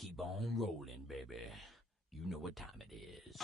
Keep on rolling, baby. You know what time it is.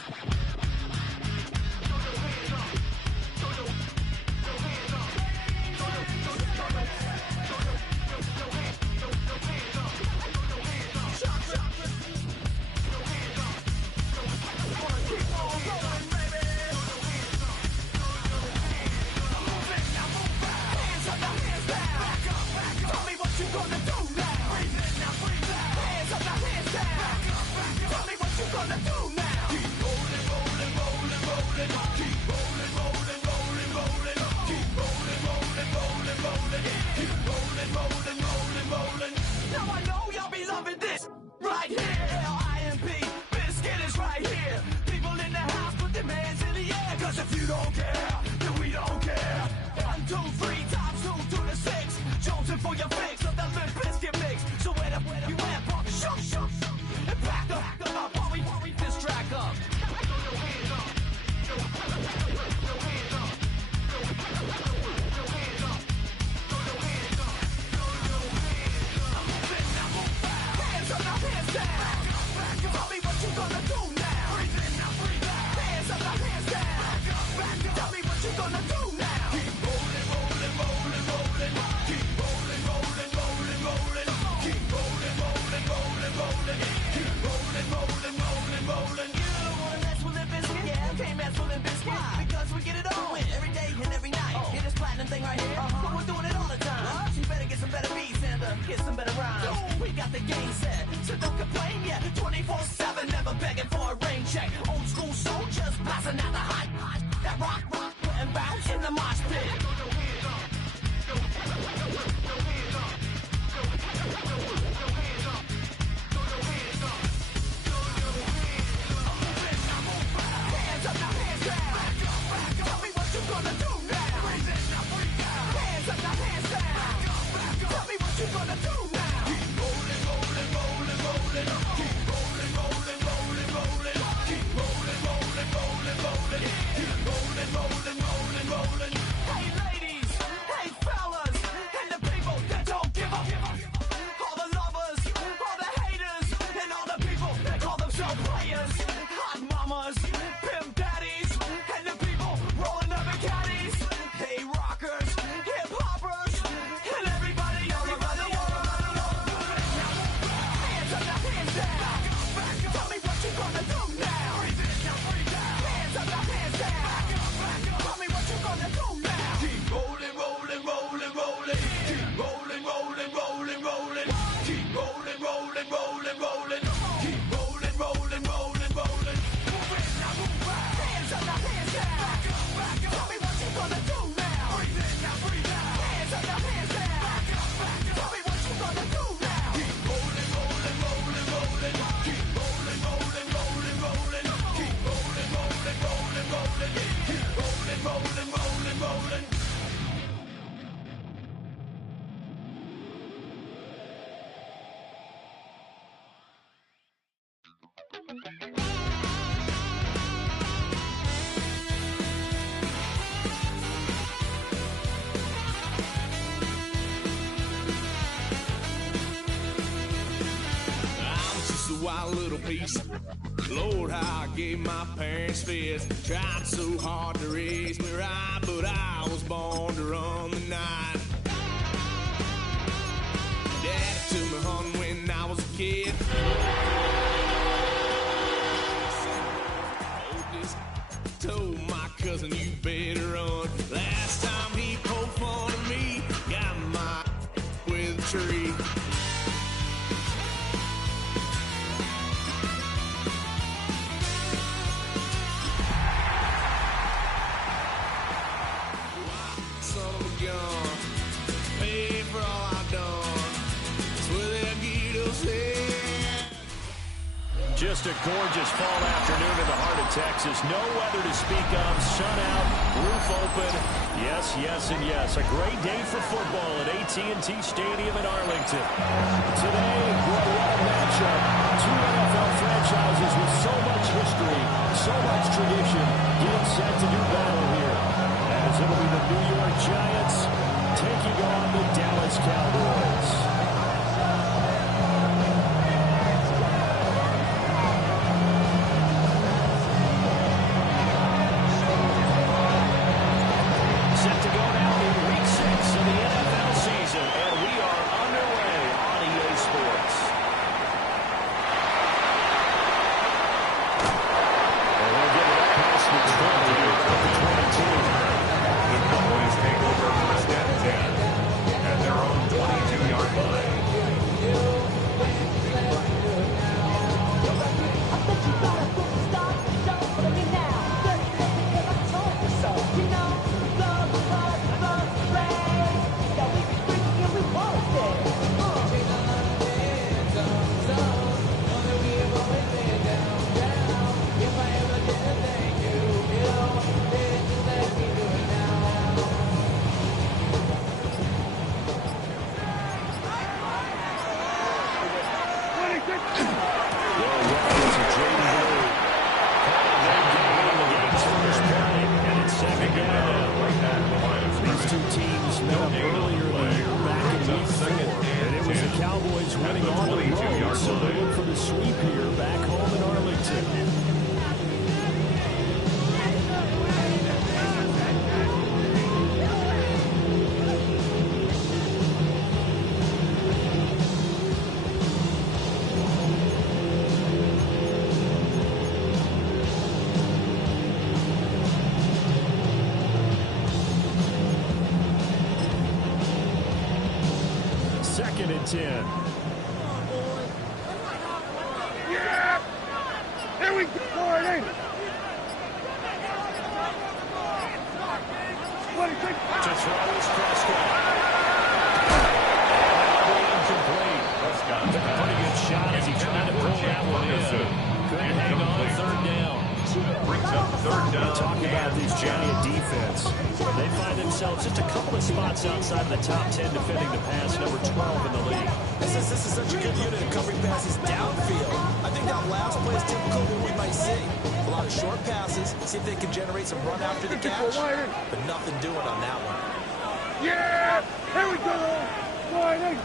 Hands up, hands down. Wild little piece. Lord, how I gave my parents fist. Tried so hard to raise me right, but I was born to run the night. Daddy took me hunting when I was a kid. Oldest told my cousin, you better run. Last time he poked fun of me, got my with a tree. Just a gorgeous fall afternoon in the heart of Texas. No weather to speak of. Sun out, roof open. Yes, yes, and yes. A great day for football at AT&T Stadium in Arlington. Today, what a matchup. Two NFL franchises with so much history, so much tradition, getting set to do battle here. As it'll be the New York Giants taking on the Dallas Cowboys. Second and 10. Yeah! Here we go, Gordon! To throw is Prescott. Incomplete. Prescott took a pretty good shot as he tried to pull that one in. Couldn't hang on third down. Brings up third down. Talk about this Giant defense. They find themselves just a couple of spots outside of the top 10 defending the pass, number 12 in the league. This is such a good unit of covering passes downfield. I think that last play is typical of what we might see. A lot of short passes, see if they can generate some run after the catch, but nothing doing on that one. Yeah! Here we go! Warning!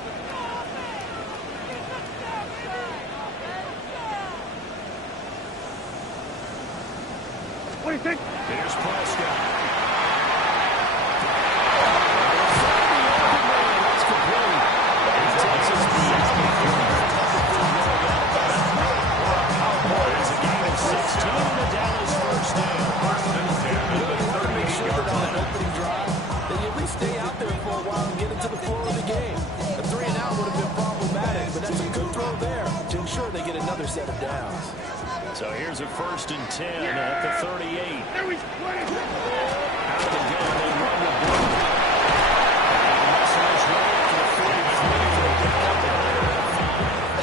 What do you think? Here's Prescott. That's complete. Texas Cowboys a gain of 16 and the Dallas first down. Make sure that on that opening drive, that you at least stay out there for a while and get into the flow of the game. A 3-and-out would have been problematic, but that's a good throw there to ensure they get another set of downs. So here's a 1st and 10 at the 38. There we go. Out of the gun, they run the ball. Russell's right to the 43.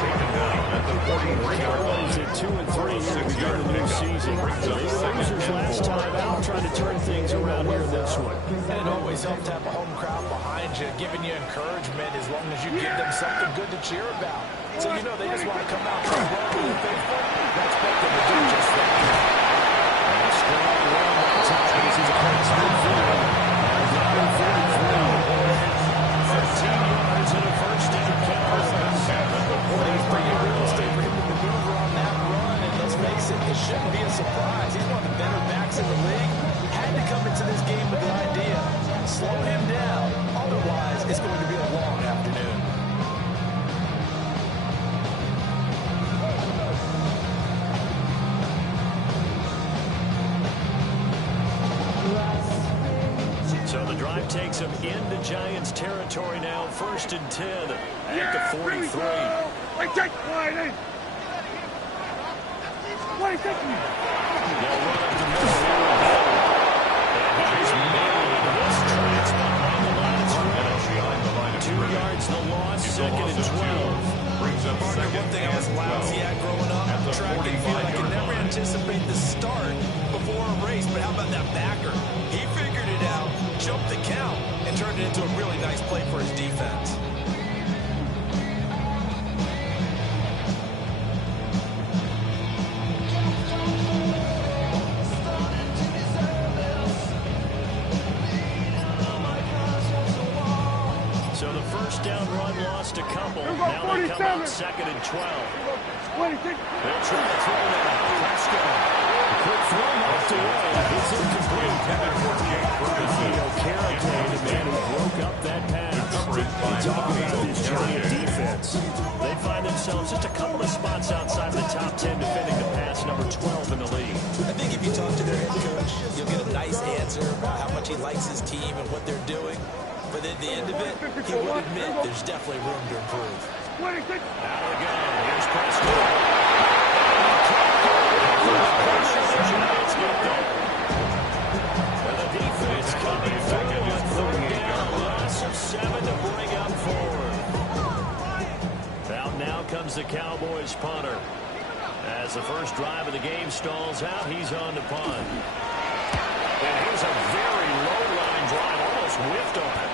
Taken down at the 43-yard line. At 2 and 3 here to begin the new season. They were losers last time out, trying to turn things around here this one. And it always helps to have a home crowd behind you, giving you encouragement as long as you give them something good to cheer about. So you know they just want to come out and run with the faithful. That's better face it, it shouldn't be a surprise. He's one of the better backs in the league. Had to come into this game with the idea. Slow him down. Otherwise, it's going to be a long afternoon. So the drive takes him into Giants territory now. 1st and 10 at the 43. Wait, take wide in. Wait, take me. They'll run up the middle here again. And he's made this tracks behind the line of scrimmage. 2 yards the loss, 2nd and 12. Partner, one thing I was lousy at growing up, track and field, I could never anticipate the start before a race, but how about that backer? He figured it out, jumped the count, and turned it into a really nice play for his defense. So the first down run lost a couple. Now they come out 2nd and 12. They'll try to throw now. Prescott. The quick throw knocked away. It's incomplete. O'Carroll, the man who broke up that pass. Talk about this Giant defense. They find themselves just a couple of spots outside the top 10 defending the pass, number 12 in the league. I think if you talk to their head coach, you'll get a nice answer about how much he likes his team and what they're doing. But at the end of it, he would admit there's definitely room to improve. Out of the gun. Here's Prescott. And the defense coming through on 3rd down. Loss of 7 to bring up forward. Now comes the Cowboys punter. As the first drive of the game stalls out, he's on to punt. And here's a very low-line drive, almost whiffed on it.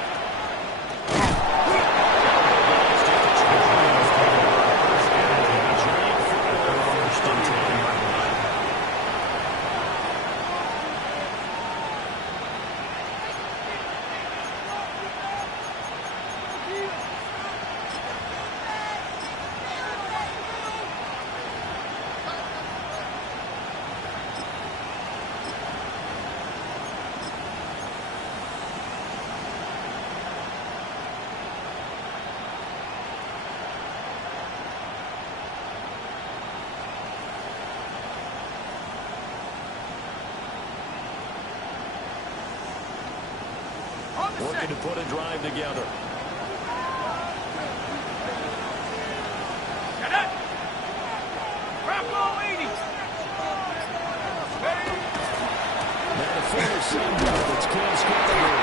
Working to put a drive together. Now the former Sunbelt, it's Cam Scotland.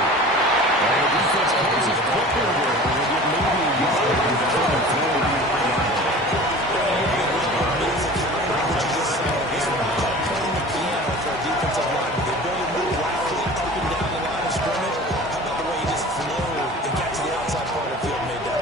And the defense closes quickly here. They get maybe a yard on the 23. For a defensive line, the ability to move laterally up and down the line of scrimmage. How about the way he just flowed and got to the outside part of the field and made that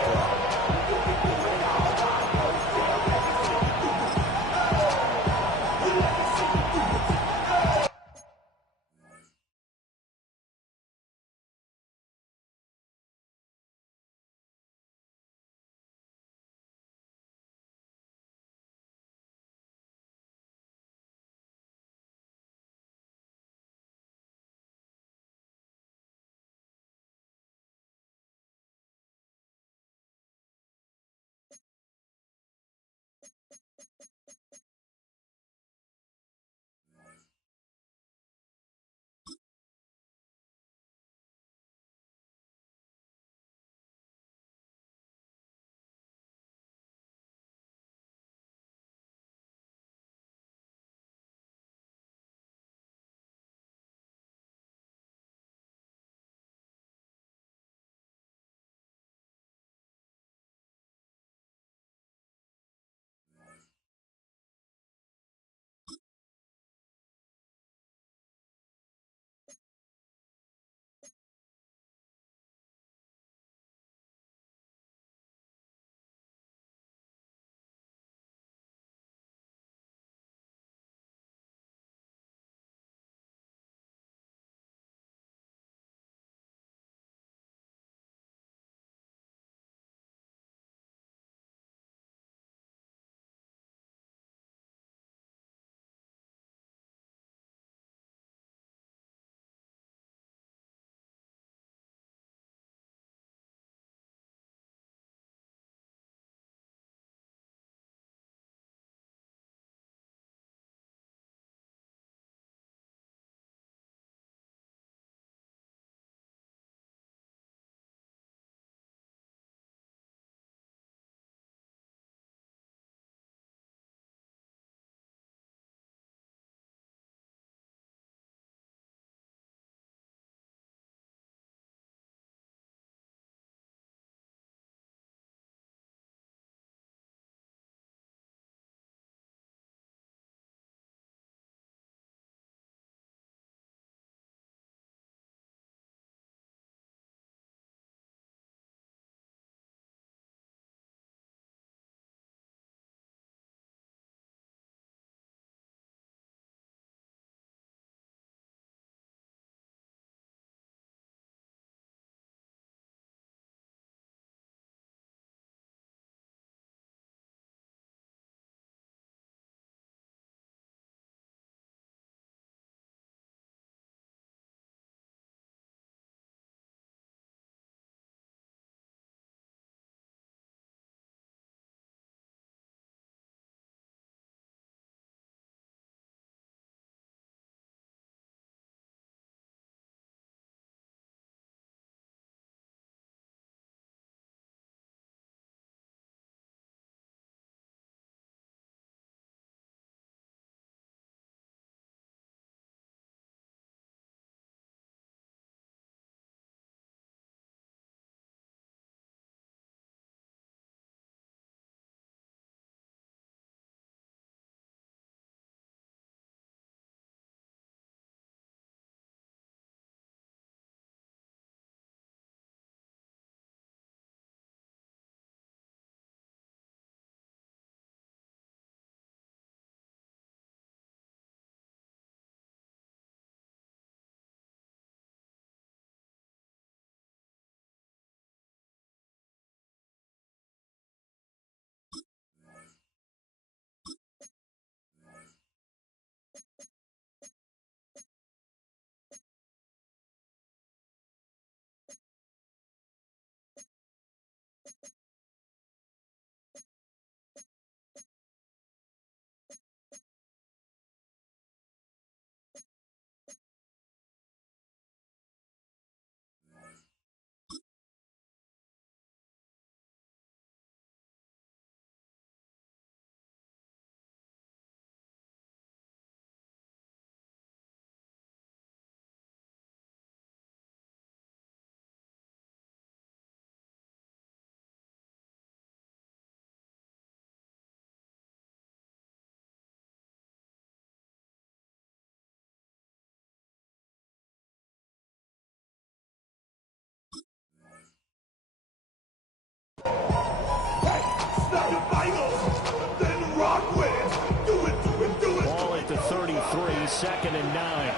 2nd and 9.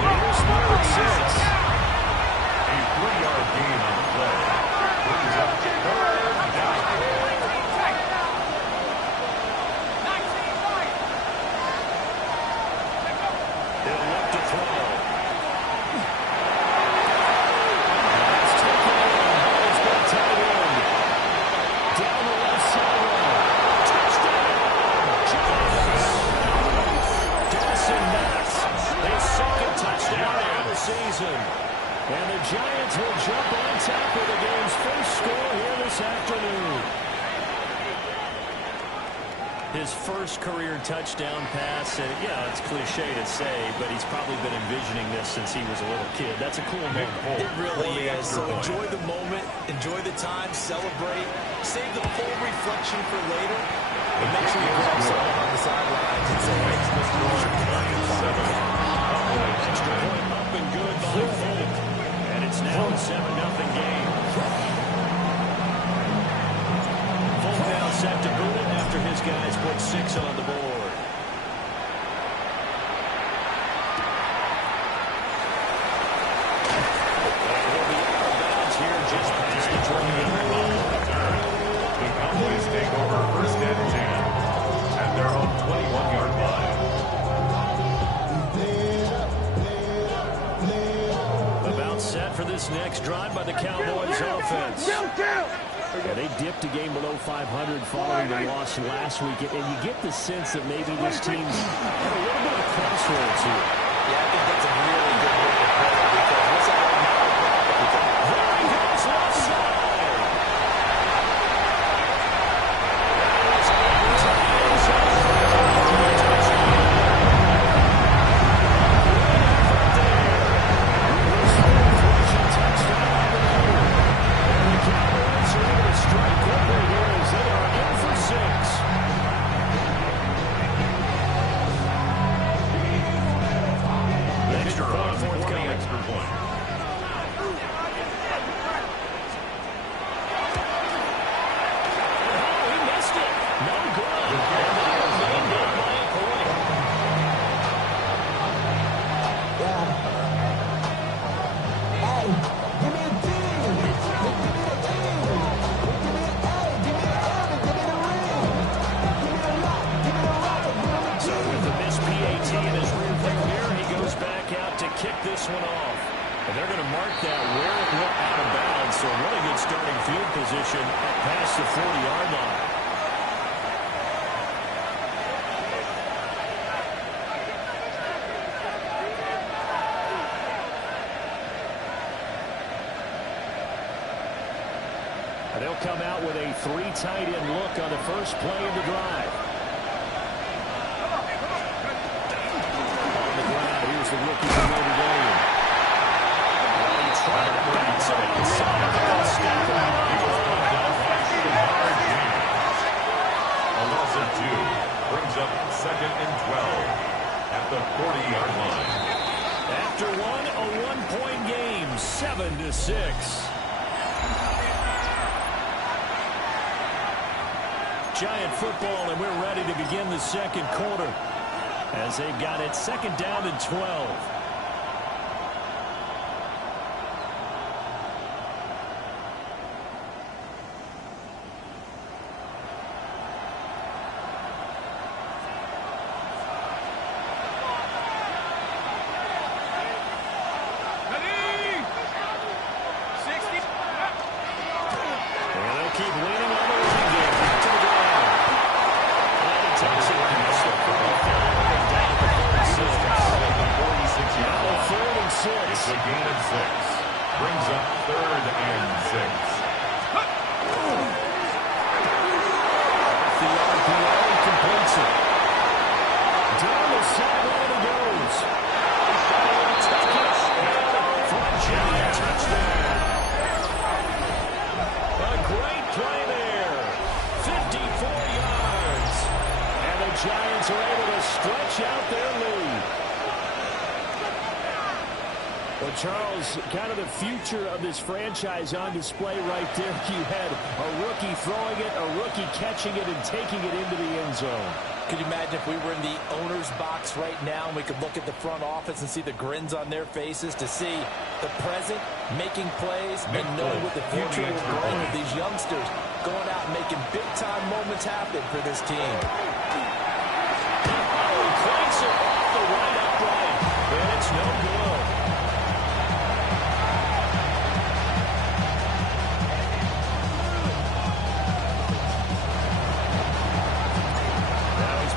Here's 3rd and 6. A 3-yard gain on the play. Brings up 3rd down. He'll look to throw. Down the left sideline. Touchdown, Giants. Dawson Knox, his 2nd touchdown of the season. And the Giants will jump on top of the game's first score here this afternoon. His first career touchdown pass, and yeah, it's cliche to say, but he's probably been envisioning this since he was a little kid. That's a cool moment. It really is. So enjoy the moment, enjoy the time, celebrate, save the full reflection for later, and make sure you grab someone on the sidelines and say, hey, it's Mr. Extra point up and good by Folk. And it's now a 7-0 game. Folk now set to boot it after his guys put 6 on the board. Will be out of bounds here just past the 20-yard line. The Cowboys take over 1st and 10 at their own 21-yard line. About set for this next drive by the Cowboys offense. Yeah, they dipped a game below 500 following the loss last week, and you get the sense that maybe this team's at a little bit of a crossroads here. Yeah, I think that's a really good way to put it, because what's that right now? There he goes left side. They'll come out with a 3 tight end look on the first play of the drive. On the ground, here's the rookie from Notre Dame. Well, he tried to bounce it outside, but step out. A loss of 2 brings up 2nd and 12 at the 40-yard line. After one, a 1-point game, 7-6. Giant football, and we're ready to begin the second quarter as they've got it 2nd down and 12. And they'll keep leaning on the run game. Back to the ground. And he takes it past the 45 down to the 46. Now 3rd and 6. It's a gain of 6. Brings up 3rd and 6. The RPO completes it. Down the sideline he goes. For a Giant touchdown. A great play there. 54 yards. And the Giants are able to stretch out their lead. The Well, Charles, kind of the future of this franchise on display right there. You had a rookie throwing it, a rookie catching it, and taking it into the end zone. Could you imagine if we were in the owner's box right now and we could look at the front office and see the grins on their faces, to see the present making plays and knowing what the future will bring with these youngsters going out and making big-time moments happen for this team. Oh, he cranks it off the right upright, and it's no good.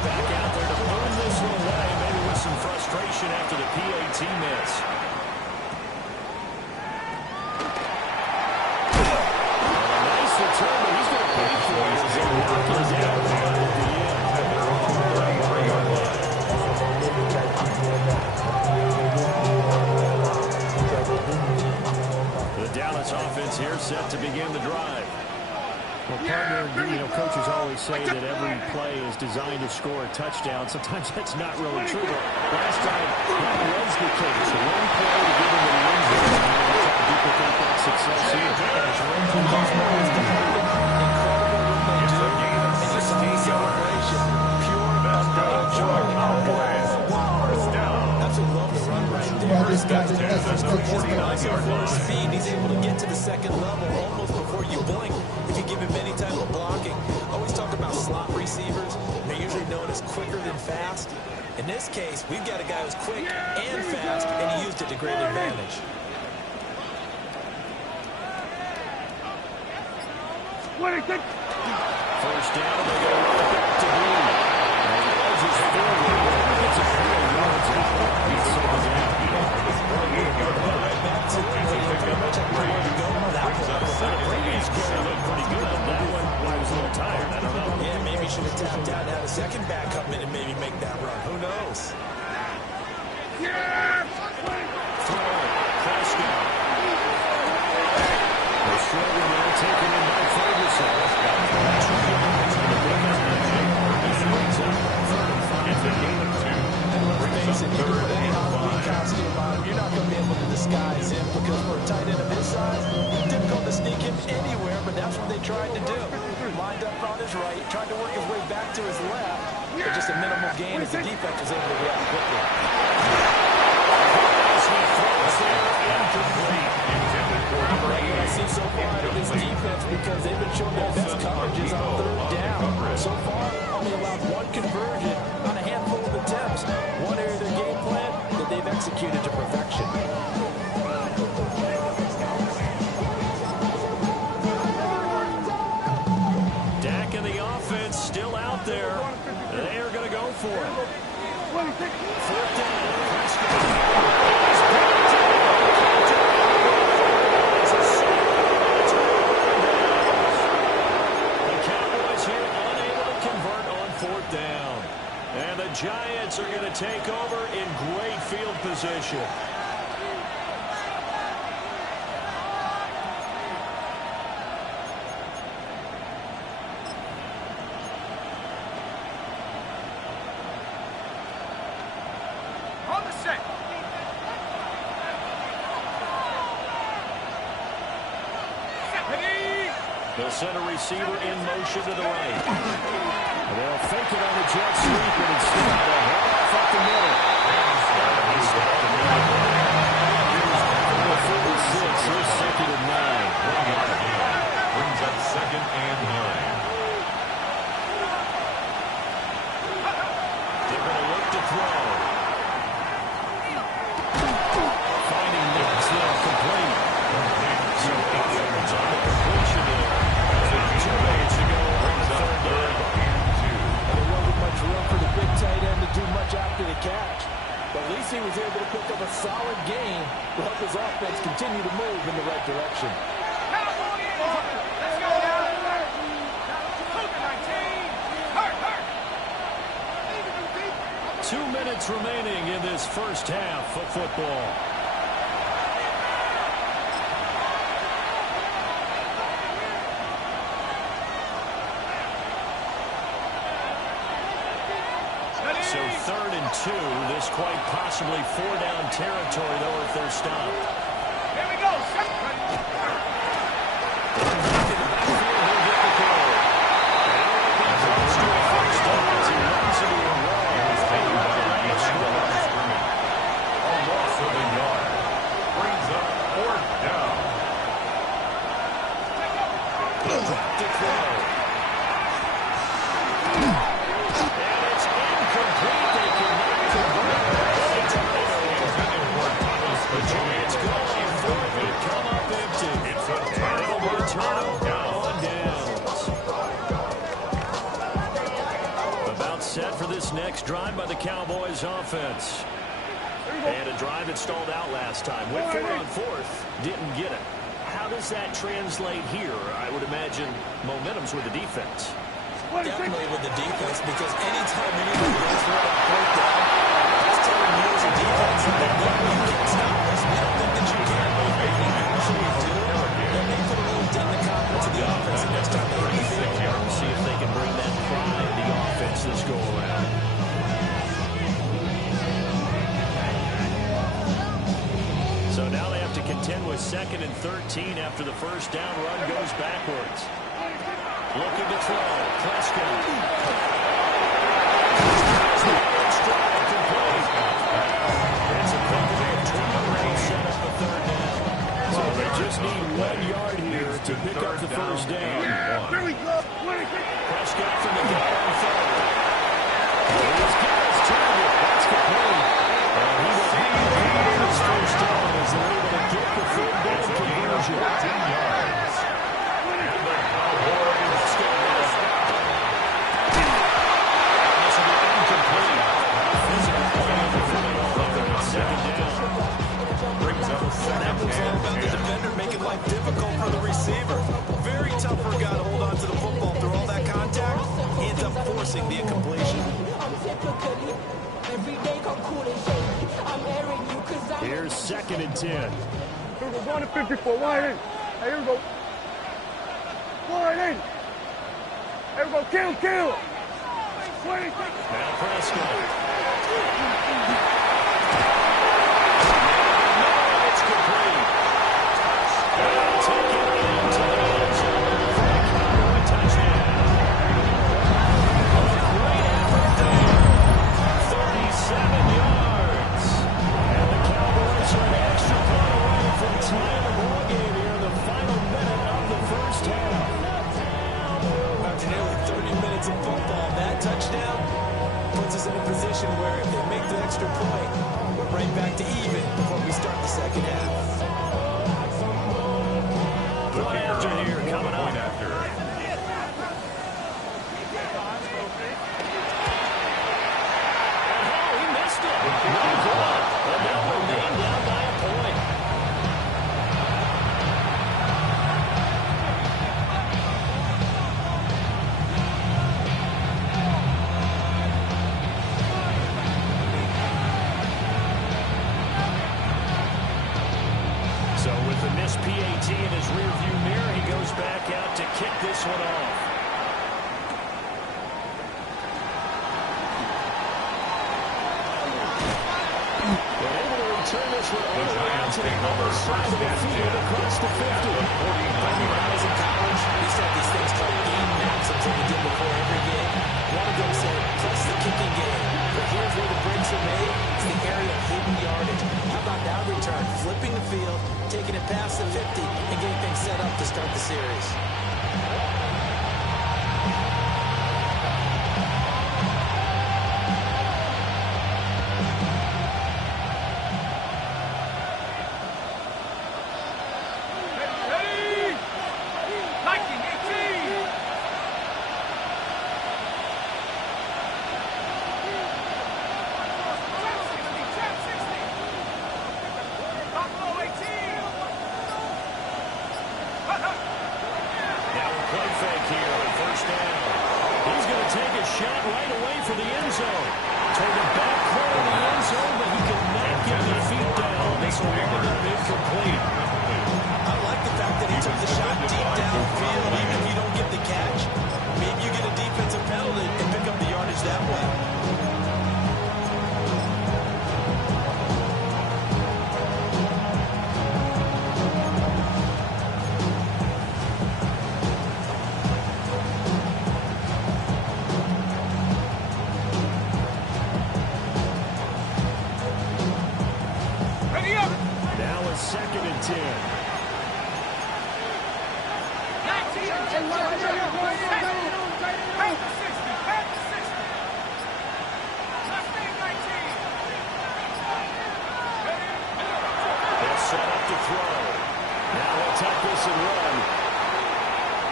Back out there to boom this one away, maybe with some frustration after the PAT miss. A nice return, but he's going to pay for it as they knock him down at the end. The Dallas offense here set to begin the drive. Well, partner, coaches always say that every play is designed to score a touchdown. Sometimes that's not really true. But last time, that was the case. One play to get into the end zone, and they try to duplicate that success here. This guy's speed. He's able to get to the second level almost before you blink if you give him any type of blocking. Always talk about slot receivers. They're usually known as quicker than fast. In this case, we've got a guy who's quick and fast, and he used it to great advantage. First down, they go right back to Blue. And he does his forward. It's a 4 yards out. He's settled down. The previous carry looked pretty good. That one, I was a little tired. I don't know. Yeah, maybe he should have tapped out and had a second back come in and maybe make that run. Who knows? Prescott. They're struggling there, taken in by Ferguson. You're not going to be able to disguise him because for a tight end of his size, it's difficult to sneak him anywhere, but that's what they tried to do. Lined up on his right, tried to work his way back to his left, but just a minimal gain as the defense was able to react quickly. I see so far out of this defense because they've been showing their best coverages on third down. So far, only allowed one conversion on a handful of attempts. One area of their game plan that they've executed to perfection. Dak and the offense still out there. They are going to go for it. Fourth down. Down. And the Giants are going to take over in great field position. On the set. They'll send a receiver in motion to the right. They'll fake it on the jet sweep, and instead they'll head off up the middle. Number 46, here's 2nd and 9. Brings up 2nd and 9. They're going to look to throw. Finding Knox there, complete. So Edwards on the completion there. 2 minutes to go on the 3rd down. There wasn't much room for the big tight end to do much after the catch. But at least he was able to pick up a solid gain to help his offense continue to move in the right direction. Let's go now. 2 minutes remaining in this first half of football. So 3rd and 2. This quite possibly 4-down territory, though, if they're stopped. Here we go. A loss of a yard. Brings up 4th down. Back to throw. And it's incomplete. They cannot convert. The Giants go on 4th and come up empty. It's a And it'll be a turnover on downs. About set for this next drive by the Cowboys offense. And a drive that stalled out last time. Went for it on 4th. Didn't get it. How does that translate here? I would imagine momentum's with the defense. Definitely with the defense, because anytime anybody goes for it on 4th down, that's telling you as a defense that you can't stop us. We don't think that you can. They usually do. That may put a little dent in the confidence of the offense the next time they hit the field. See if they can bring that pride in the offense this go around. So now they have to contend with 2nd and 13 after the first down run goes backwards. Looking to throw. Prescott. Strike complete. It's a quick turnaround set up the 3rd down. So they just need 1 yard here to pick up the first down. Prescott from the gun on 3rd. He's got his target. That's complete. And he will have his first down as they're able to get the 3rd down conversion. 14 yards. And the Cowboys stop. This will be incomplete. Physical play on the football there at 2nd down. Brings up 2nd and About the defender making life difficult for the receiver. Very tough for a guy to hold on to the football through all that contact. He ends up forcing the incompletion. Here's 2nd and 10. Here we go. 1 to 54. Wide in. Hey, here we go. Wide in. Here we go. Kill. 20. Now Prescott. It's complete. Taken into the end zone for a Cowboy touchdown. A great effort there. 37 yards. And the Cowboys are an extra point away from tying the ball game here in the final minute of the first half. After nearly 30 minutes of football, that touchdown puts us in a position where if they make the extra point, we're right back to even before we start the second half. Point after here coming up. Point after. Oh, he missed it. No good. And they'll remain down by a point. So with the missed PAT in his rearview mirror, he goes back out to kick this one off. They're able to return this one all the way out to the other side of the field across the 50. When I was in college, we used to have these things called game maxims that we did before every game. One of them said, plus the kicking game. But here's where the breaks are made. It's the area of hidden yardage. How about that return? Flipping the field, taking it past the 50, and getting things set up to start the series. Ready? 1918. Buffalo 18. Now a play fake here on first down. He's going to take a shot right away for the end zone. Toward the back corner of the end zone, but he could not get his feet down. This one ended up incomplete. I like the fact that he took the shot deep downfield, even if you don't get the catch. Maybe you get a defensive penalty and pick up the yardage that way. they'll tuck this and run.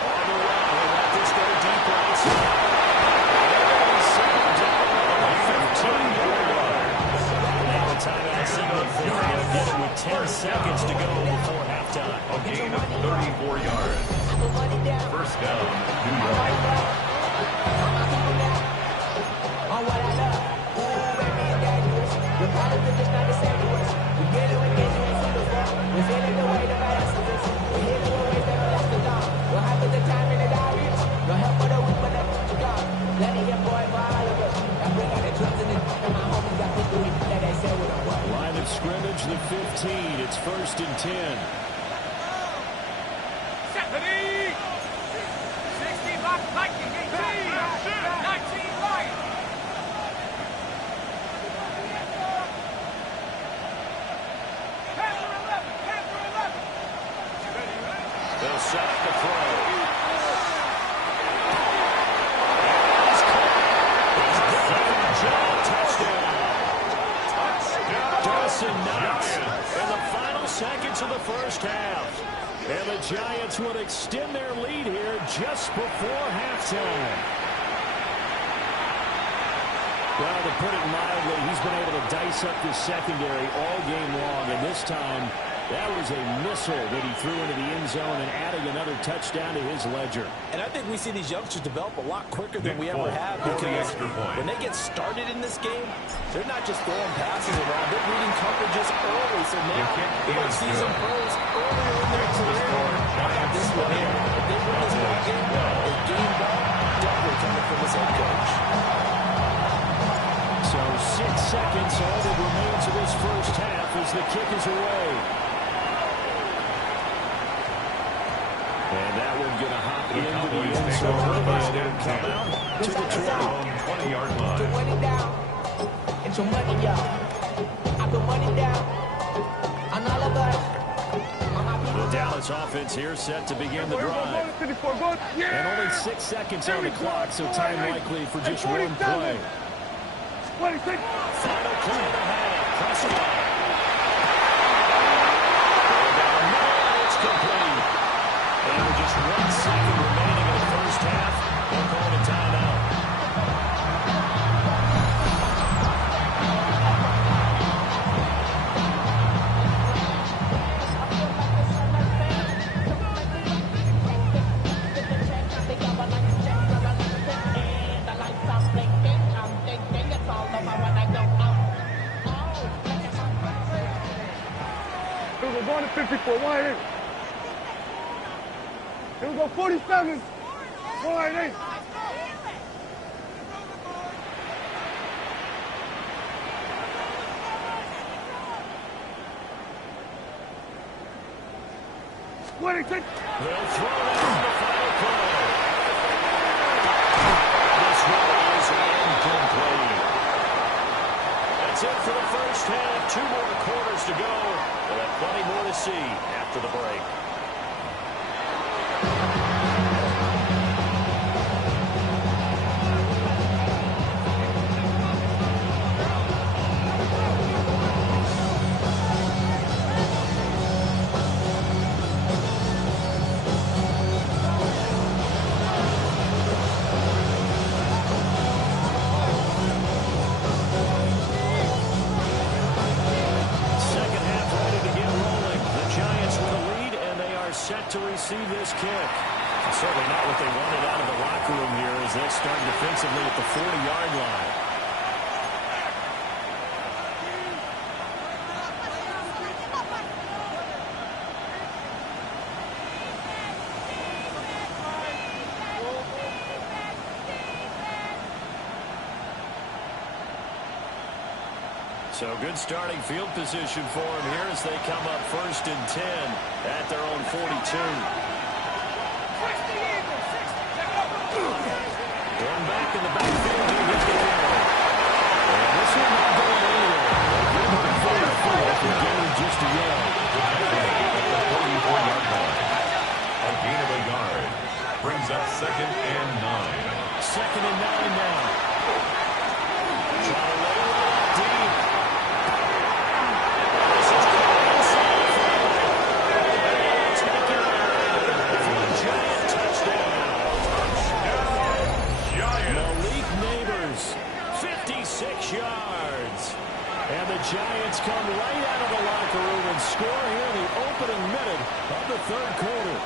On the run, they'll let this go deep right side. They're going to be settled down on the 15-yard line. Now the timeout signal for they'll get it with 10 seconds to go before halftime. A gain of 34 yards. First down, New York. Line of scrimmage, the 15. It's 1st and 10. 70! 60 block Viking, 18! 19 Lions! Panther 11! Panther 11! They'll set up the throw. In the final seconds of the first half. And the Giants would extend their lead here just before halftime. Well, to put it mildly, he's been able to dice up this secondary all game long. And this time, that was a missile that he threw into the end zone and adding another touchdown to his ledger. And I think we see these youngsters develop a lot quicker than we ever have, because when they get started in this game, they're not just throwing passes around. They're reading coverages early. So now, they're season pros earlier in their career. How about this one here? If they win this ball game, a game ball definitely coming from his head coach. So 6 seconds, all that remains of this first half as the kick is away. And that one going to hop into the end zone and come out to the 20-yard line. Money down. It's your money, y'all. I put money down. On all of us. The Dallas offense here set to begin the drive. And only 6 seconds on the clock, so time likely for just one play. Final clear to have. Press it on. It's complete. And with just 1 second remaining in the first half, they'll call it a timeout. We're going to 54, wide in. Here we go, 47, wide in. They'll throw it on the final play. This one is incomplete. That's it for the first half. 2 more quarters to go. We'll have plenty more to see after the break. To receive this kick. Certainly not what they wanted out of the locker room here as they start defensively at the 40-yard line. So good starting field position for them here as they come up 1st and 10 at their own 42. One back in the backfield. He'll get the carry. And this one not going anywhere. They're going to gain just a yard. 44-yard line. A gain of a yard. Brings up 2nd and 9. 2nd and 9 now. Trying to lay it up deep. This is caught inside. It's going to of the third quarter.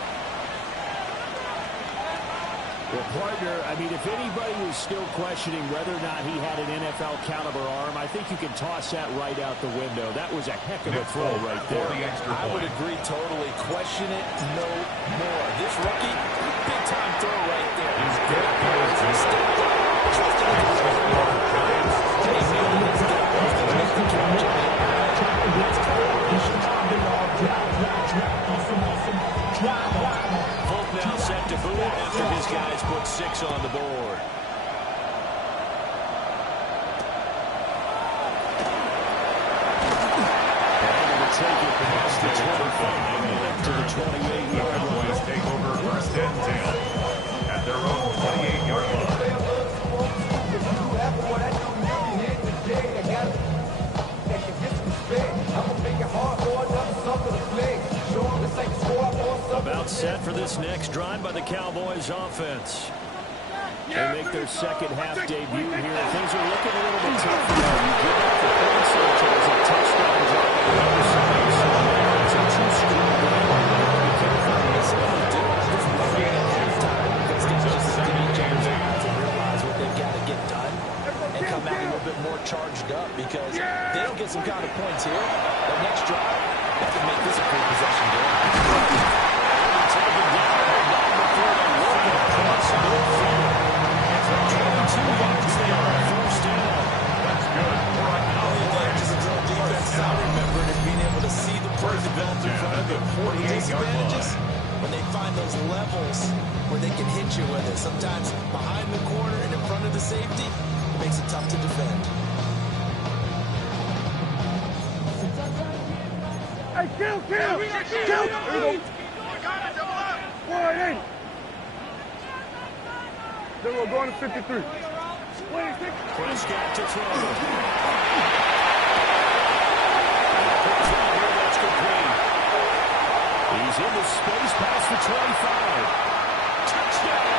Well, partner, I mean, if anybody was still questioning whether or not he had an NFL caliber arm, I think you can toss that right out the window. That was a heck of a throw right there. I would agree totally. Question it no more. This rookie, big time throw right there. He's good. Folk now set to boot after his guys put 6 on the board. Able to take it past the 25 to the 28-yard line. Cowboys take over first and 10 at their own 28-yard line. About set for this next drive by the Cowboys offense. They make their second half debut here. Things are looking a little bit tough for them. You give up the points here towards a touchdown drive on the other side. So it's a two-score game. Be careful. It's going to do this movie at halftime because they just get each other's eyes and realize what they've got to get done and come out a little bit more charged up because they don't get some kind of points here. The next drive, they can make this a full possession game. Taken down before they work it across midfield. 22 yards there on first down. That's good. All the advantages of zone defense I remember is being able to see the play develop in front of them. The disadvantages, when they find those levels where they can hit you with it. Sometimes behind the corner and in front of the safety, it makes it tough to defend. Hey, kill! Here we go. Wide in. Then we're going to 53. Prescott to throw. That's complete. He's in the space past the 25. Touchdown!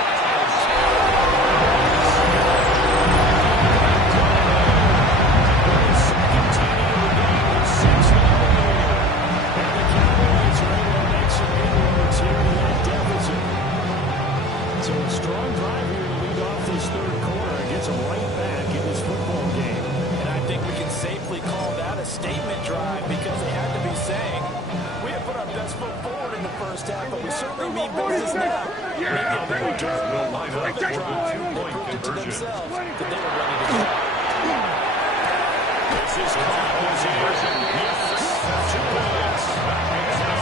Second TD of the game with 6 now remaining. And the Cowboys are able to make some inroads here in that deficit. So a strong drive here to lead off this third quarter and gets them right back in this football game. And I think we can safely call that a statement drive because they had to be saying, we have put our best foot forward in the first half, but we certainly mean business now. Maybe a better drive. Will line up for a 2-point Proved it to conversion. themselves that they were ready to go. This is conversion. Yes. 2 points.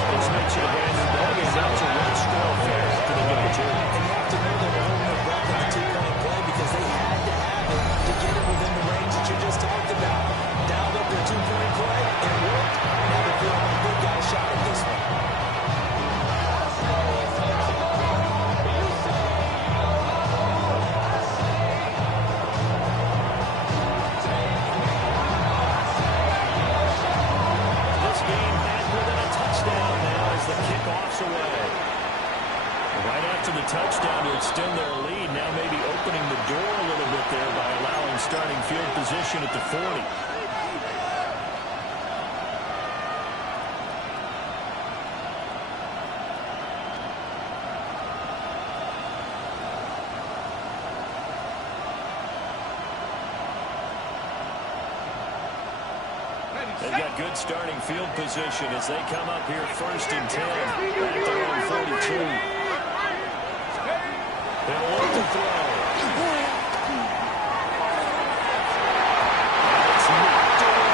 This makes you hand the ball is out to Red Straw there after they get the 2. And you have to know they were holding their breath on the 2-point play because they had to have it to get it within the range that you just talked about. Dialed up their 2-point play. It worked. Now they're feeling like they got a shot at this one. This game back within a touchdown now as the kickoff's away. Right after the touchdown to extend their lead, now maybe opening the door a little bit there by allowing starting field position at the 40. They've got good starting field position as they come up here first and 10 at their own 42. They'll look to throw. It's knocked away.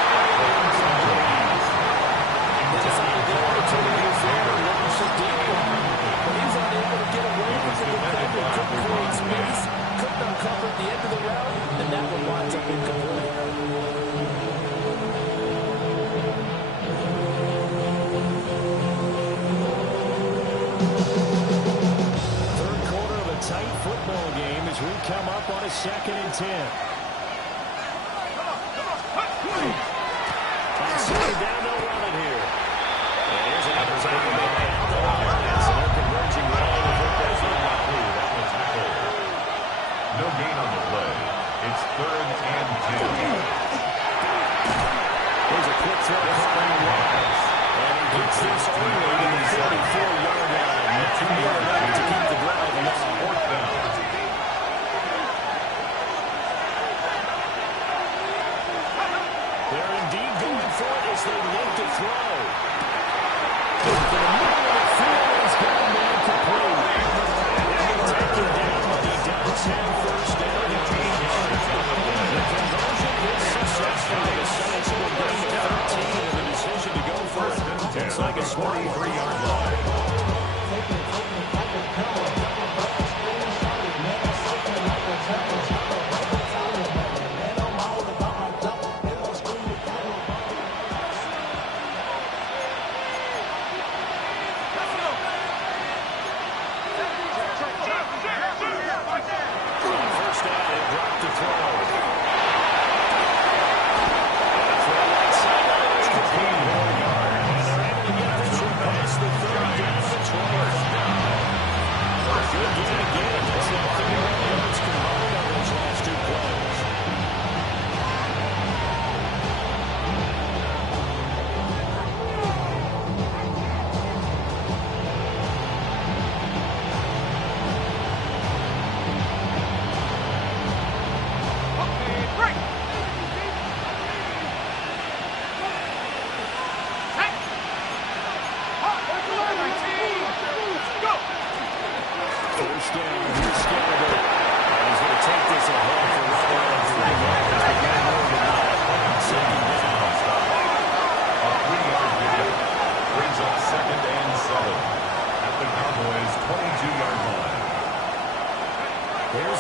Decided the opportunity was there to launch a deep one. But he's unable to get away with the defender. Couldn't create space. Couldn't uncover at the end of the round. And that one winds up incomplete. Third quarter of a tight football game as we come up on a 2nd and 10. On second down, they'll run it here. And here's an opportunity to out the offense, and they're converging well on the football field. No gain on the play. It's 3rd and 2. Here's a quick throw. And he gets this early to the 30.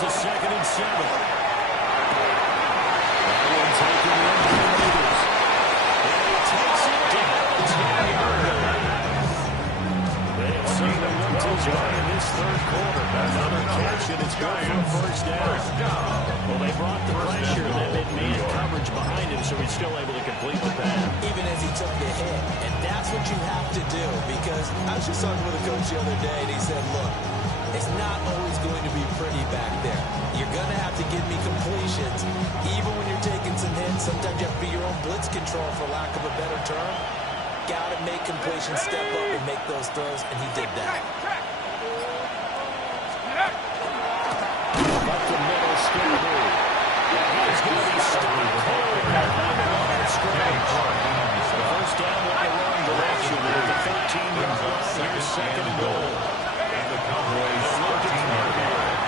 is a 2nd and 7. That one taken in by the Raiders. And he takes it down the 10-yard line. They've certainly looked his way in this third quarter. Another catch, and it's good for a first down. Well, they brought the pressure. They had man coverage behind him, so he's still able to complete the pass. Even as he took the hit. And that's what you have to do, because I was just talking with a coach the other day, and he said, look, it's not always going to be pretty back there. You're going to have to give me completions. Even when you're taking some hits, sometimes you have to be your own blitz control, for lack of a better term. Got to make completions, step up and make those throws, and he did that. Up the middle, still move. He's going to be stuck cold behind the line of scrimmage. First down in the wrong direction at the 13-yard line. Here's 2nd and goal. And the Cowboys 14-yard line.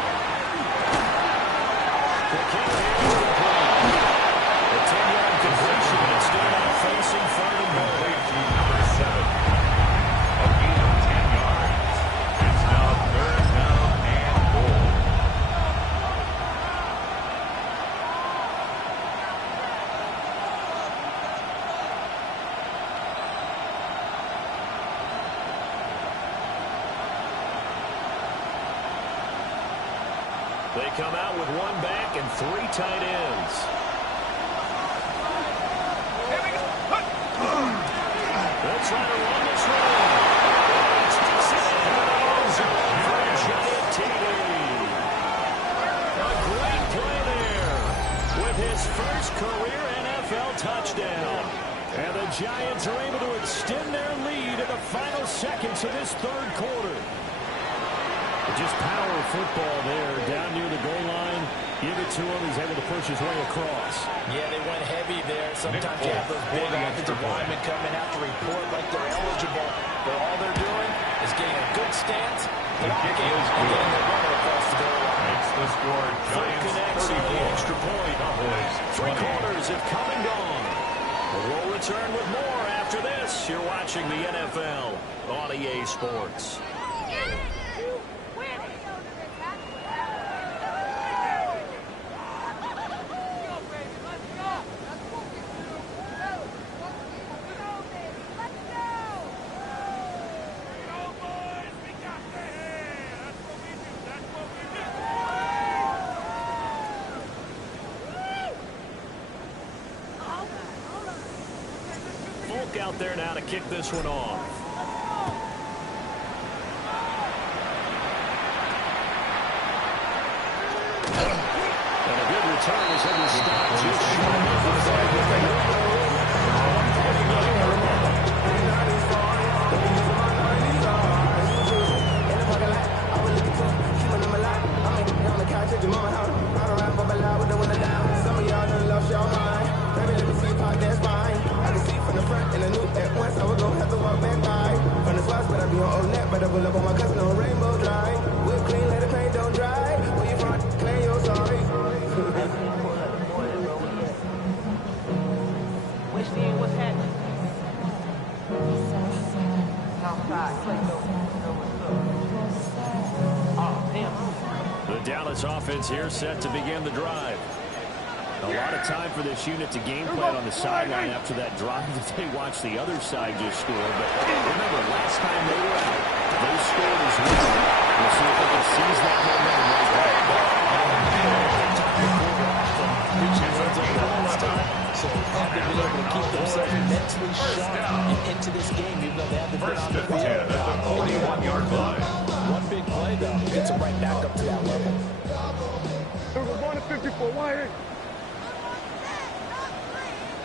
The kick is complete. A 10-yard completion, but still not facing 3rd and goal. Number 7. A gain of 10 yards. It's now 3rd down and goal. They come out with 1 back and 3 tight ends. They'll try to run this one. It's in the end zone for a giant TD. A great play there with his first career NFL touchdown. And the Giants are able to extend their lead in the final seconds of this third quarter. Just power football there, down near the goal line. Give it to him. He's able to push his way across. Yeah, they went heavy there. Sometimes you have those big offensive linemen come in after report like they're eligible, but all they're doing is getting a good stance, blocking, and getting their runner across the goal line. Makes the score Giants 34. Extra point. Cowboys 3 quarters have come and gone. We'll return with more after this. You're watching the NFL on EA Sports. Out there now to kick this one off. And a good return is able to stop just short of the 5-yard line. And I knew at once I was gonna have to walk back by. From the spots, but I be on old net. But I pull up on my cousin on Rainbow Drive. Whip clean, let the paint don't dry. Where you from? Claim your sorry. Which team was happening? The Dallas offense here set to begin the drive. A lot of time for this unit to game plan on the sideline after that drive that they watched the other side just score. But remember, last time they were out, they scored as well. We'll see if they can seize that momentum right back. So have to be able to keep themselves mentally sharp and into this game, even though they haven't been on the field. At the 41-yard line. One big play, though, gets them right back up to that level. There was 1 to 54. Why ain't?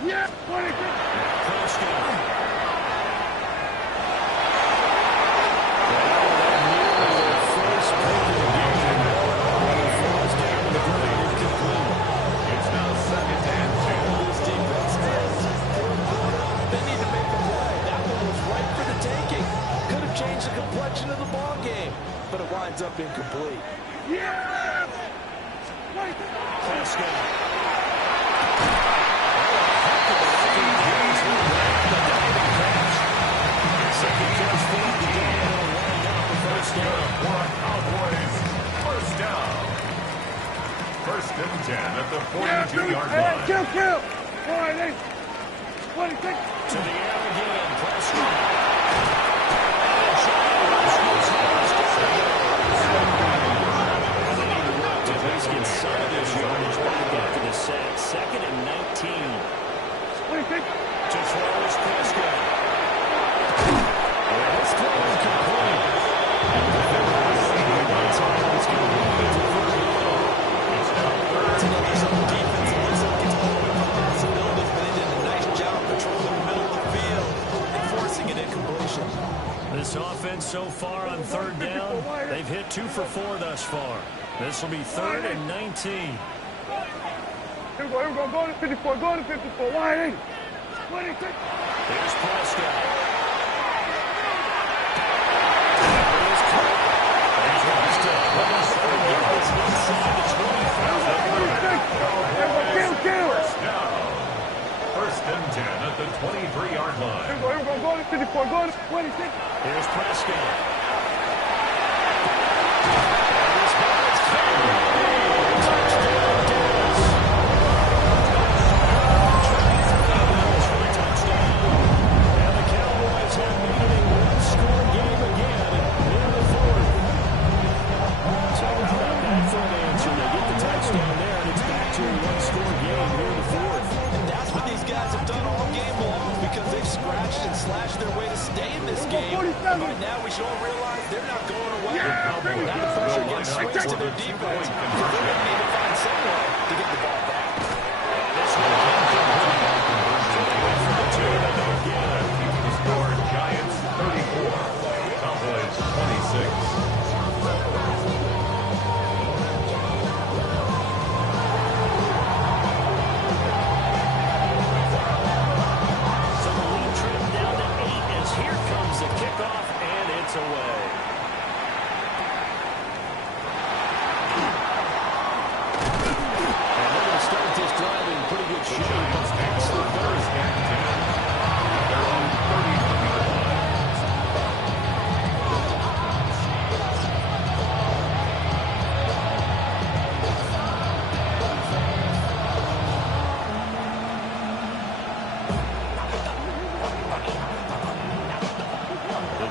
Yeah, 20. It's now 2nd and 2. This defense they need to make a play. That one was right for the taking. Could have changed the complexion of the ball game, but it winds up incomplete. Yeah! First down. First and 10 at the 42-yard Hey, line. kill. All right, hey. 26. To the air again. Prescott. At least get some of this yardage back after the sack. Second and 19. 26. To throw is Prescott. And this throw is complete. It's going to be a It's now third. Today's own defense also gets overcome possibilities, but they did a nice job patrolling the middle of the field and forcing an incompletion. This offense so far on third down, they've hit 2 for 4 thus far. This will be third and 19. Here we go. Go to 54. Go to 54. Wide in. 26. Here's Prescott. Kill. First and 10 at the 23-yard line. Here we go. Go to 54. Go to 26. Here's Prescott. Slashed their way to stay in this game. And by now, we should all realize they're not going away. That pressure gets switched to their defense. They're going to need to find someone to get the ball back. The score, Giants 34, Cowboys 26. Away. And they're going to start this drive in pretty good shape. Past the 30. They're on 30-yard line.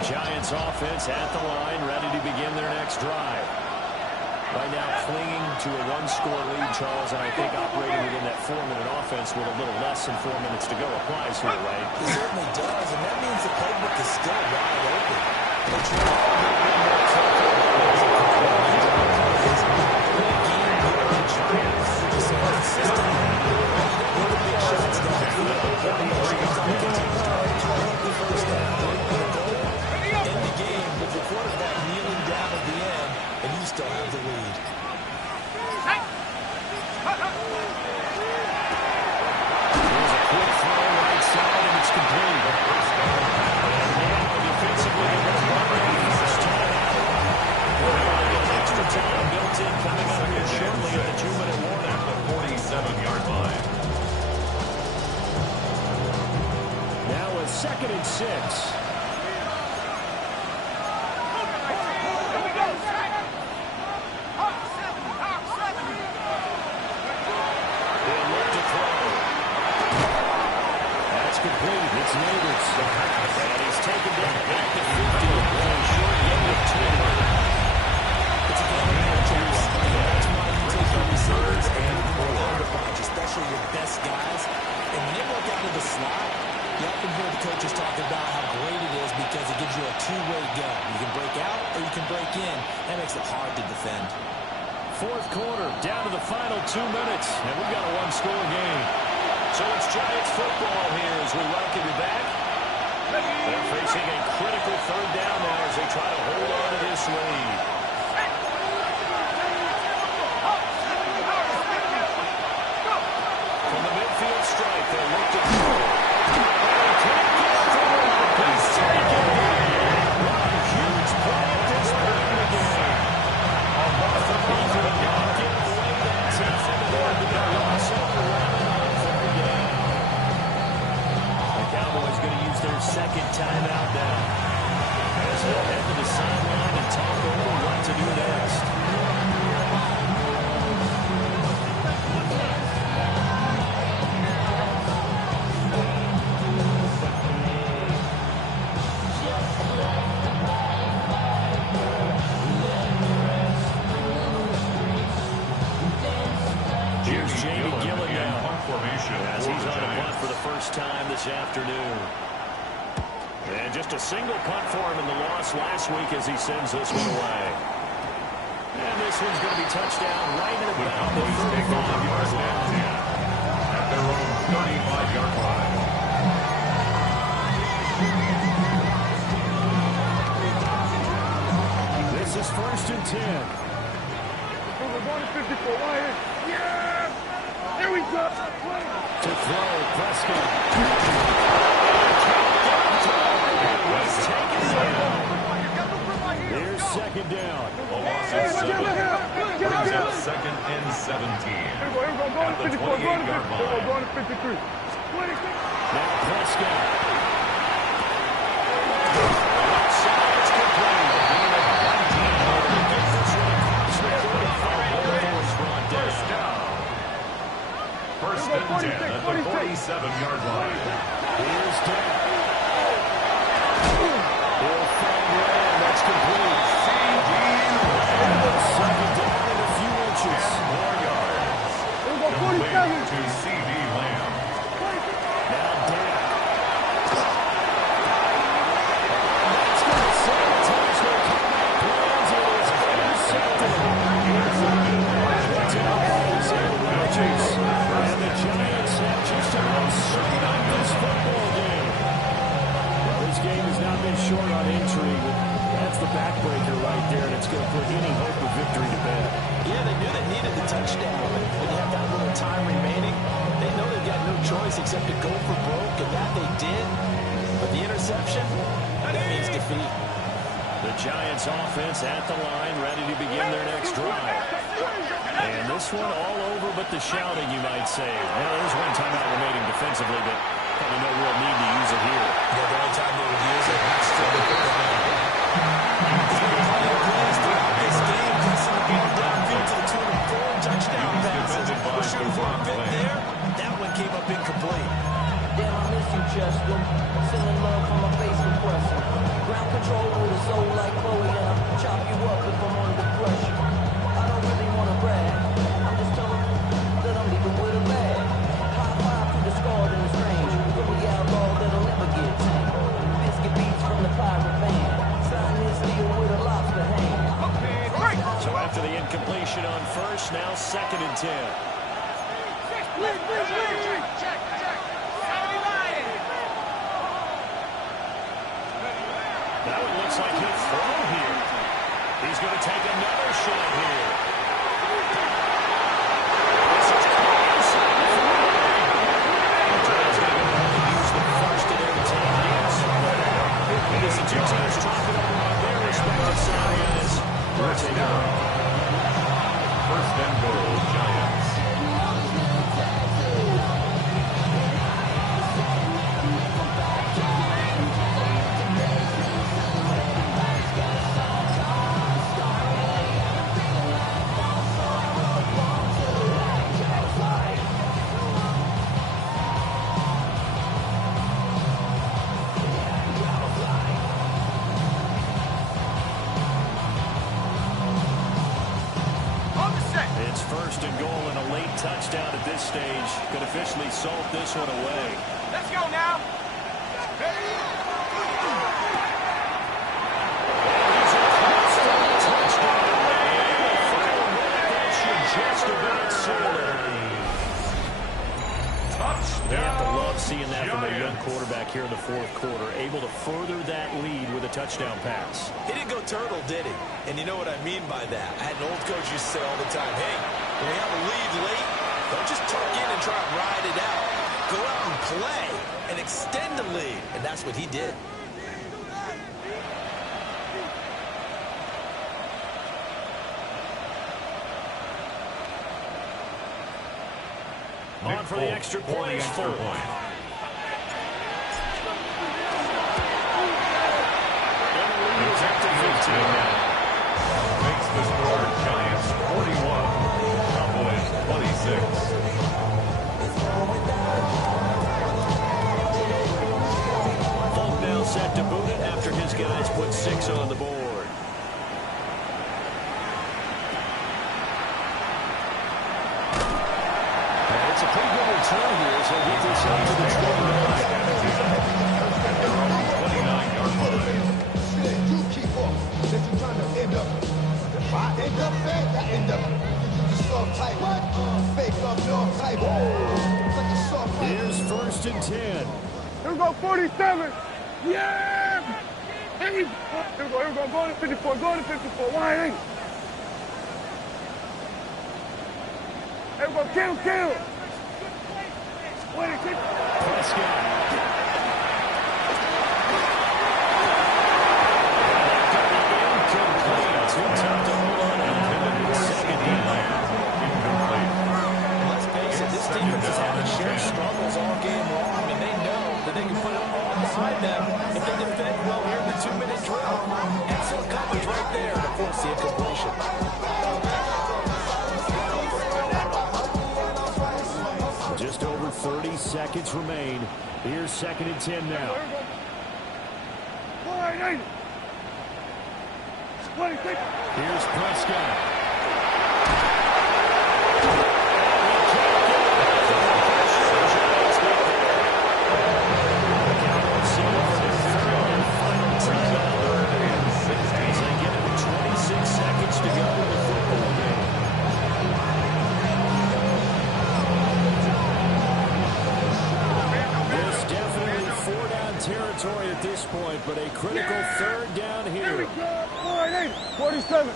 Giants offense at the line, ready to begin their next drive. Right now clinging to a one-score lead, Charles, and I think operating within that 4-minute offense with a little less than 4 minutes to go applies here, right? It certainly does, and that means the playbook is still wide open. They try to get a little more careful. Just so consistent. You don't need the big shots downfield. With your quarterback kneeling down at the end, and you still have the lead. Here's a quick throw right side, and it's complete. And now defensively, first time out. Extra time built in coming up here shortly at the 2-minute warning. At the 47-yard line. Now a 2nd and 6. It's Neighbors. And he's taken down back to 50. And short gain of 2. It's a game of matchups. That's why you take those thirds and especially your best guys. And when they work out of the slot, you often hear the coaches talk about how great it is because it gives you a two-way go. You can break out or you can break in. That makes it hard to defend. 4th quarter, down to the final 2 minutes. And we've got a one-score game. So it's Giants football here as we welcome you back. They're facing a critical 3rd down now as they try to hold on to this lead. From the midfield strike, they'll look to throw. He's taken. What a huge play at this point in the game. He could not get away that time, and there would be a loss of 11 on 3rd down. The Cowboys going to use their 2nd timeout now. As they'll head to the sideline. he's on a punt for the first time this afternoon. And just a single punt for him in the loss last week as he sends this one away. And this one's going to be touchdown right in about the 35-yard line. At their own 35-yard line. This is 1st and 10. We're going to 54. Why? Yeah! There we go! To throw, Prescott. He's taken down. Here's 2nd down. A loss of 7. Brings up 2nd and 17. At the 28-yard line. We're going to 53. Now Prescott. Outside, it's complete. First and 10 at the 47-yard line. Here's Dick. He'll find Lamb. That's complete. Second down in a few inches. 4 yards. Complete to C.D. Lamb. Now Dick. That's going to sabotage their comeback plans. It is intercepted. And the Giants have just about sewn up this football game. Well, this game has not been short on intrigue. That's the backbreaker right there, and it's going to put any hope of victory to bed. Yeah, they knew they needed the touchdown. When you have that little time remaining, they know they've got no choice except to go for broke, and that they did. But the interception, that means defeat. The Giants offense at the line, ready to begin their next drive. And this one all over but the shouting, you might say. Well, there's one timeout remaining defensively, but probably no real need to use it here. Yeah, the only time they would use it is to look at the line. He's been plenty of plays throughout this game, passing the ball downfield to the tune of 4 touchdown passes. We're shooting for a 5th there. That one came up incomplete. Damn, I miss you, Chester. Sending love from my face compressor. Ground control with a soul like Chloe, and I'll chop you up if I'm under pressure. I don't really want to brag. I'm just telling you that I'm leaving with a bag. High five to the scarred and the strange. From the outlaw that'll never get tamed. Biscuit beats from the pirate band. Sign this deal with a lobster hand. So after the incompletion on first, now 2nd and 10. That one looks like he'll throw here. He's going to take another shot here. This is close. The Giants going to use the first of their 10 hits. As the two teams talk it over on their respective sides. We'll take it on. First and goal, Giants. It's 1st and goal and a late touchdown at this stage. Could officially salt this one away. Let's go now. They have to love seeing that from their young quarterback here in the 4th quarter, able to further that lead with a touchdown pass. He didn't go turtle, did he? And you know what I mean by that. I had an old coach used to say all the time, hey, when we have a lead late, don't just tuck in and try and ride it out. Go out and play and extend the lead. And that's what he did. On for the extra point. Makes the score Giants 41, Cowboys 26. Folk now set to boot it after his guys put 6 on the board. It's a pretty good return here. So get this up to the 29. Their own 29-yard line. You keep up. That you trying to end up. If I end up bad, I end up. You soft type. What? Fake up, no type. Like a soft type. Here's 1st and 10. Here we go, 47. Yeah! Hey! Here we go. Going to 54. Going to 54. Wide eight. Here we go. Kill. Wait a kick. Prescott. Too tough to hold on to. Second and land. Incomplete. Let's face it, this defense has had shared struggles all game long, and they know that they can put it all behind them if they defend well here in the 2-minute drill. Excellent coverage right there to force the incompletion. Just over 30 seconds remain. Here's 2nd and 10 now. Wide eight. Here's Prescott. As they get it 26 seconds to go in the football game. This definitely 4-down territory at this point, but a critical 3rd down here. 47.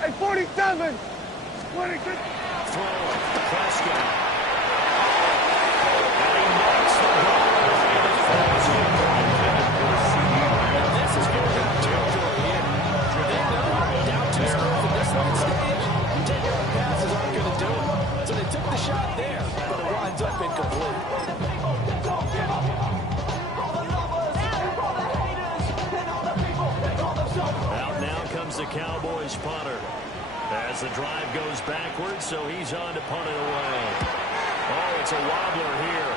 Hey, 47. 26. Throwing. Prescott. And he knocks the ball away. This is 4-down territory here. They know down 2 scores at this late stage, 10-yard passes aren't going to do it. So they took the shot there, but it winds up incomplete. Out now comes the Cowboys punter. As the drive goes backwards, so he's on to punt it away. Oh, it's a wobbler here.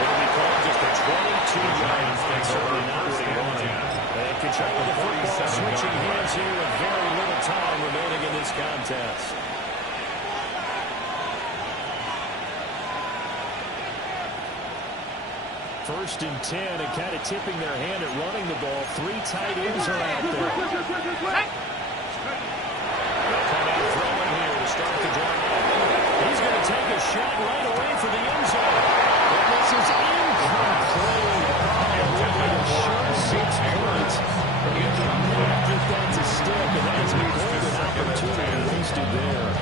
It'll be called just a 22-yard punt, certainly not what he wanted. And control of the football switching hands here with very little time remaining in this contest. First and 10, and kind of tipping their hand at running the ball. 3 tight ends are out there. They'll come out throwing here to start the drive. He's going to take a shot right away for the end zone. And this is incomplete. And with a sure 6 points, you cannot get that to stick, and that is a golden opportunity wasted there.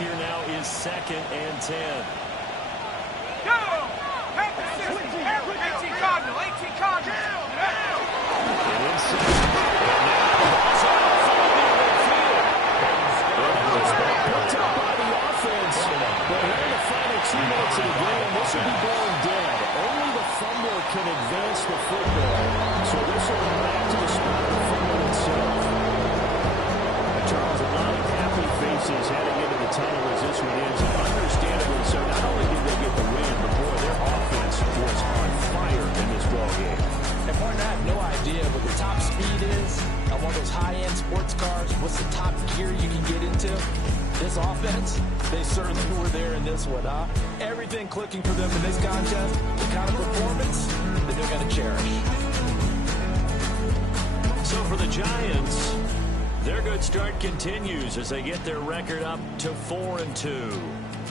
Here now is 2nd and 10. Go! 18 Cardinal. And inside. Picked up by the offense. But here in the final 2 minutes of the game, this will be going dead. Only the fumbler can advance the football. So this will go back to the spot of the fumble itself. Charles, a lot of happy faces heading into the tunnel as this one ends. Understandably so. Not only did they get the win, but boy, their offense was on fire in this ballgame. And Martin, I have no idea what the top speed is on one of those high-end sports cars. What's the top gear you can get into? This offense, they certainly were there in this one, huh? Everything clicking for them in this contest, the kind of performance that they're going to cherish. So for the Giants, their good start continues as they get their record up to 4-2.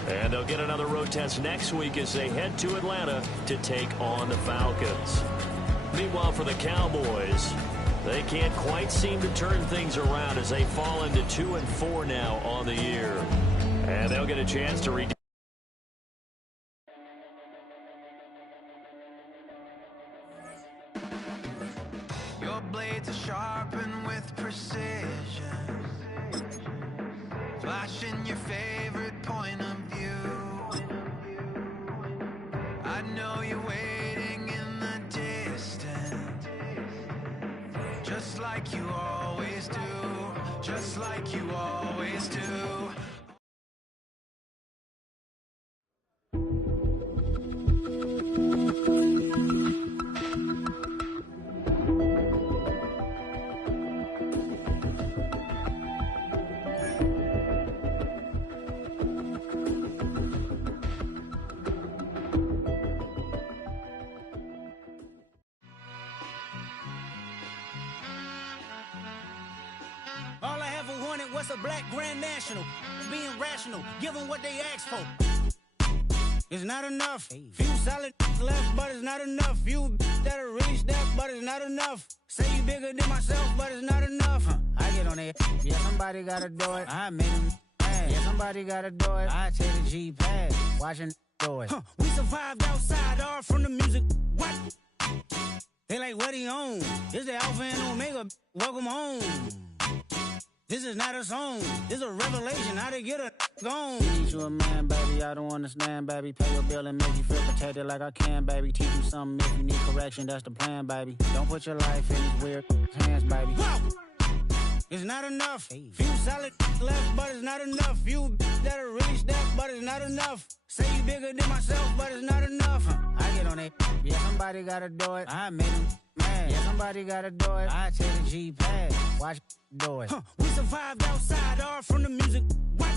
And they'll get another road test next week as they head to Atlanta to take on the Falcons. Meanwhile, for the Cowboys, they can't quite seem to turn things around as they fall into 2-4 now on the year. And they'll get a chance to redeem. Your blades are sharpened with precision, flashing your favorite point of view. I know you're waiting in the distance, like you always do. Just like you always do. All I ever wanted was a black Grand National. Being rational, give them what they asked for. It's not enough. Few solid left, but it's not enough. Few that'll reach that, but it's not enough. Say you bigger than myself, but it's not enough. I get on it. Yeah, somebody gotta do it. I made him mad. Yeah, somebody gotta do it. I take the G-pad. Watching do it. We survived outside, all from the music. What? They like, what he on? This the Alpha and Omega. Welcome home. This is not a song. This is a revelation. How to get a gone. Need you a man, baby. I don't understand, baby. Pay your bill and make you feel protected like I can, baby. Teach you something if you need correction. That's the plan, baby. Don't put your life in these weird hands, baby. Whoa! It's not enough. Few solid left, but it's not enough. Few that'll reach that, but it's not enough. Say you bigger than myself, but it's not enough. I get on it. Yeah, somebody gotta do it. I made him mad. Yeah, somebody gotta do it. I take the G-pad. Watch do it. We survived outside, all from the music. What?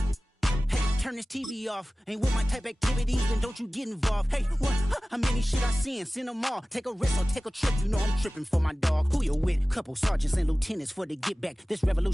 Hey, turn this TV off. Ain't with my type activities, then don't you get involved. Hey, what? How many shit I seen? Send them all. Take a risk or take a trip. You know I'm tripping for my dog. Who you with? Couple sergeants and lieutenants for the get back. This revolution.